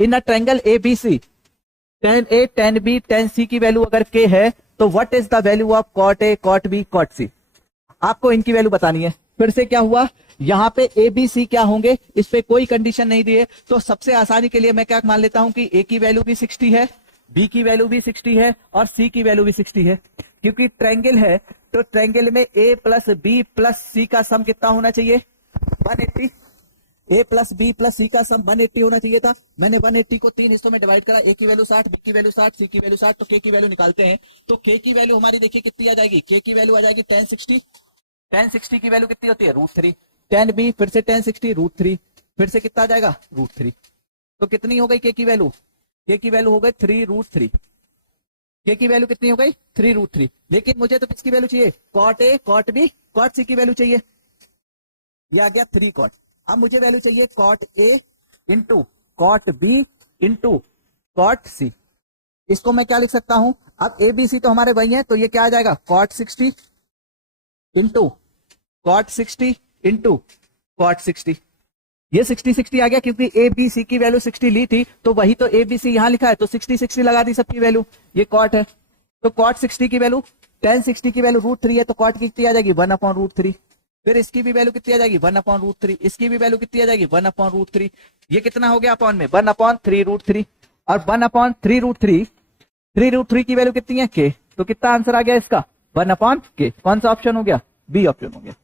In a triangle ABC, tan A, tan B, tan C की value अगर K है तो what is the value of cot A, cot B, cot C? आपको इनकी value बतानी है। फिर से क्या हुआ, यहां पे A B C क्या होंगे, इस पे कोई कंडीशन नहीं दी है, तो सबसे आसानी के लिए मैं क्या मान लेता हूं कि A की वैल्यू भी 60 है, B की वैल्यू भी 60 है और C की वैल्यू भी 60 है। क्योंकि ट्रायंगल है तो ट्रायंगल में A plus B plus C का सम कितना होना चाहिए, 180। A plus B plus C का सम 180 होना चाहिए था। मैंने 180 को 3 हिस्सों में डिवाइड करा, A की वैल्यू 60, B की वैल्यू 60, C की वैल्यू 60, तो K की वैल्यू निकालते हैं। तो K की वैल्यू हमारी देखिए कितनी आ जाएगी, K की वैल्यू आ जाएगी tan 60। tan 60 की वैल्यू कितनी होती है, √3। tan B फिर से tan 60 √3, फिर से कितना आ जाएगा, √3। तो कितनी हो गई K की वैल्यू, K की वैल्यू हो गई 3√3। K की वैल्यू कितनी हो गई, 3√3। लेकिन मुझे तो किसकी वैल्यू चाहिए, cot A, cot B, cot C की वैल्यू चाहिए। ये आ गया 3 cot। अब मुझे वैल्यू चाहिए cot A into cot B into cot C। इसको मैं क्या लिख सकता हूं, अब A B C तो हमारे वही है, तो ये क्या आ जाएगा, cot 60 into cot 60 into cot 60। ये 60 आ गया क्योंकि A B C की वैल्यू 60 ली थी, तो वही तो A B C यहां लिखा है, तो 60 लगा दी सबकी वैल्यू। ये cot है, तो cot 60 की वैल्यू, tan 60 की वैल्यू √3 है, तो cot की कितनी आ जाएगी, 1/√3। फिर इसकी भी वैल्यू कितनी आ जाएगी, 1/√3। इसकी भी वैल्यू कितनी आ जाएगी, 1/√3। ये कितना हो गया अपॉन में, 1/3√3। और 1/3√3, 3√3 की वैल्यू कितनी है, K। तो कितना आंसर आ गया इसका, 1/K। कौन सा ऑप्शन हो गया, बी ऑप्शन हो गया।